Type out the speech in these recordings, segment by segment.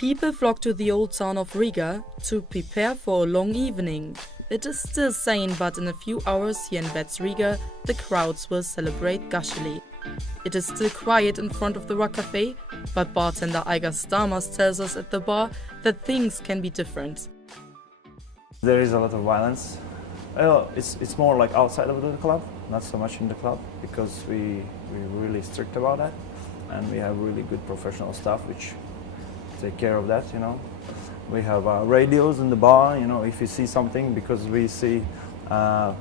People flock to the old town of Riga to prepare for a long evening. It is still sane, but in a few hours here in Riga, the crowds will celebrate gushily. It is still quiet in front of the Rock Café, but bartender Rīgas Pašvaldības tells us at the bar that things can be different. There is a lot of violence. It's more like outside of the club, not so much in the club, because we're really strict about that, and we have really good professional staff which take care of that, We have radios in the bar, if you see something, because we see,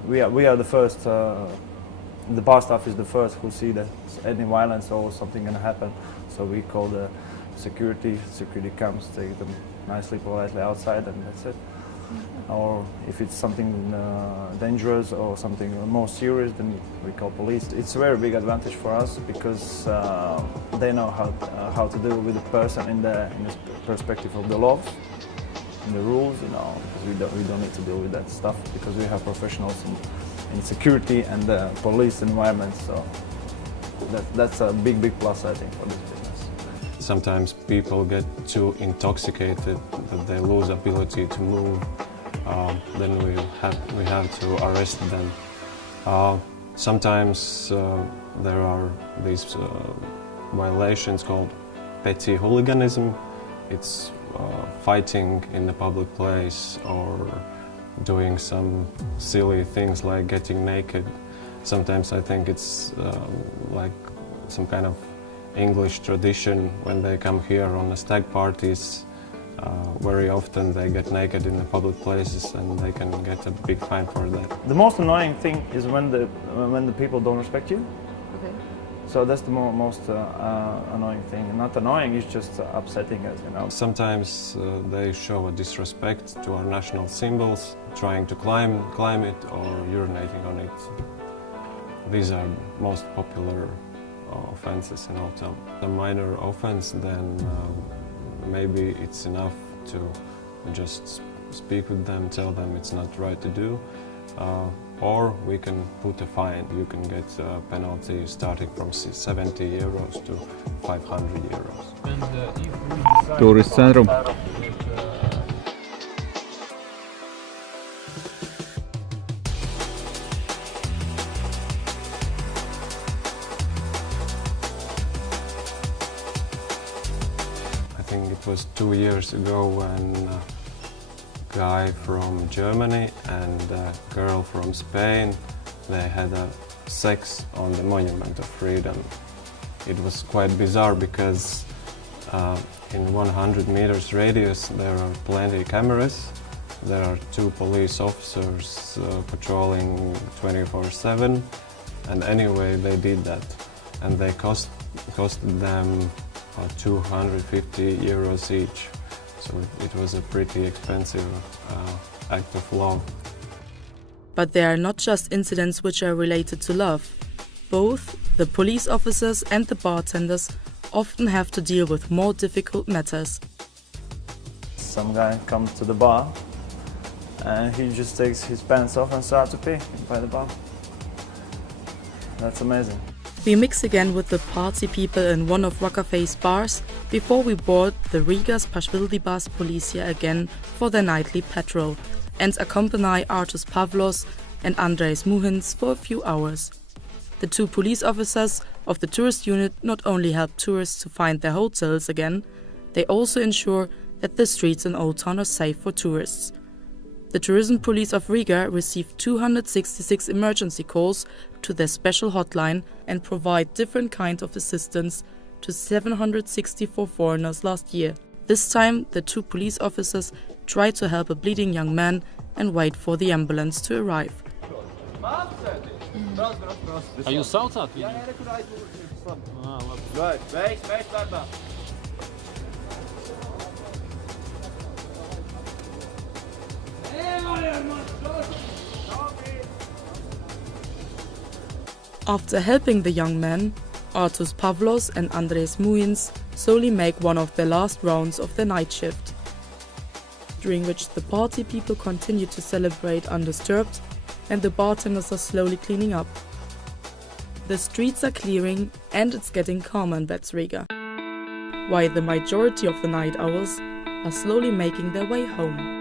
we are the first, the bar staff is the first who see that any violence or something gonna happen. So we call the security comes, take them nicely, politely outside, and that's it. Or if it's something dangerous or something more serious, then we call police. It's a very big advantage for us because they know how to deal with the person in the perspective of the laws and the rules, because we don't need to deal with that stuff because we have professionals in security and the police environment. So that's a big plus, I think, for this business. Sometimes people get too intoxicated that they lose ability to move. Then we have to arrest them. Sometimes there are these violations called petty hooliganism. It's fighting in the public place or doing some silly things like getting naked. Sometimes I think it's like some kind of English tradition when they come here on the stag parties. Very often they get naked in the public places and they can get a big fine for that. The most annoying thing is when the people don't respect you. Okay. So that's the most annoying thing. Not annoying, it's just upsetting us, Sometimes they show a disrespect to our national symbols, trying to climb it or urinating on it. These are most popular offenses in our town. A minor offense, then maybe it's enough to just speak with them, tell them it's not right to do, or we can put a fine. You can get a penalty starting from 70 euros to 500 euros. Tourist centrum. I think it was 2 years ago when a guy from Germany and a girl from Spain, they had a sex on the Monument of Freedom. It was quite bizarre because in 100 meters radius there are plenty of cameras. There are 2 police officers patrolling 24/7, and anyway they did that, and they costed them 250 euros each. So it was a pretty expensive act of love. But there are not just incidents which are related to love. Both the police officers and the bartenders often have to deal with more difficult matters. Some guy comes to the bar and he just takes his pants off and starts to pee by the bar. That's amazing. We mix again with the party people in one of Rock Café's bars before we board the Rīgas Pašvaldības Policija again for their nightly patrol and accompany Artūrs Pavlos and Andrejs Muhins for a few hours. The 2 police officers of the tourist unit not only help tourists to find their hotels again, they also ensure that the streets in Old Town are safe for tourists. The Tourism Police of Riga received 266 emergency calls to their special hotline and provide different kinds of assistance to 764 foreigners last year. This time, the 2 police officers tried to help a bleeding young man and wait for the ambulance to arrive. Are you saucāt? After helping the young man, Artūrs Pavlos and Andrejs Muhins slowly make one of their last rounds of their night shift, during which the party people continue to celebrate undisturbed and the bartenders are slowly cleaning up. The streets are clearing and it's getting calmer in Riga. while the majority of the night owls are slowly making their way home.